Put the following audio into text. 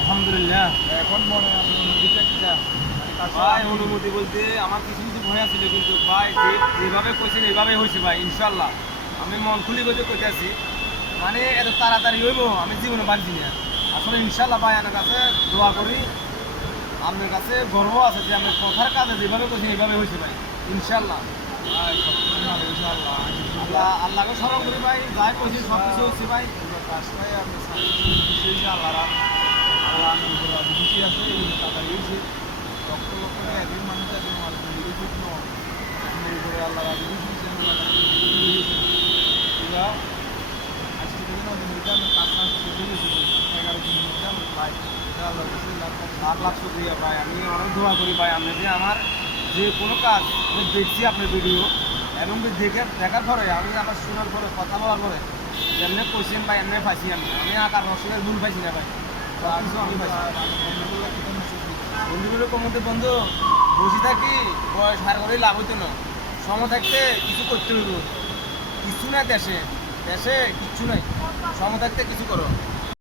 আলহামদুলিল্লাহ। এখন মনে হয় আপনার অনুভূতিটা কি যা? ভাই অনুমতি বলতে আমার কিছু কিছু ভয় আছিল, কিন্তু ভাই যেভাবে কইছেন এইভাবে হয়েছে ভাই, ইনশাল্লাহ। আমি মন খুলি করে কইতে আছি, মানে এত তাড়াতাড়ি হইব আমি জীবনে ভাবছি না। আসলে ইনশাল্লাহ ভাই আমার কাছে দোয়া করি, আপনার কাছে গর্ব আছে যে আমি কথার কাজে যেভাবে কইছি এইভাবে হয়েছে ভাই, ইনশাল্লাহ। ভাই সবসময় ভালো ইনশাআল্লাহ। আল্লাহকে স্মরণ করি ভাই, যাই কইছি সব কিছু হচ্ছে ভাই। কাজটাই আপনি সাকসেসফুল আল্লাহ আমি উপর রাজি খুশি আছে এই টাকা দিয়েছে লক্ষ লক্ষ টাকা একজন মানুষ একজন মানুষ মেডিকেল যত্ন আপনার উপরে আল্লাহ রাজি খুশি এরা আজকে থেকে না মধ্যে আমি কাজ কাজ শেষে গেছি 11 দিনের মধ্যে আমি পাই এটা আল্লাহ খুশি লাখ লাখ শুক্রিয়া ভাই, আমি অনেক দোয়া করি ভাই আপনি যে আমার যে কোনো কাজ আমি দেখছি আপনার ভিডিও, এবং দেখার পরে আমি আমার শোনার পরে কথা বলার পরে যেমনি কোশ্চেন ভাই এমনি পাইছি, আমি আকার রসুনের ভুল পাইছি না ভাই, সব কিছু আমি পাইছি। বন্ধুগুলো কমতে বন্ধু বসে থাকি বয়স হার করেই লাভ হইতো না, সময় থাকতে কিছু করতে হইব। কিছু না দেশে দেশে কিচ্ছু নাই, সময় থাকতে কিছু করো।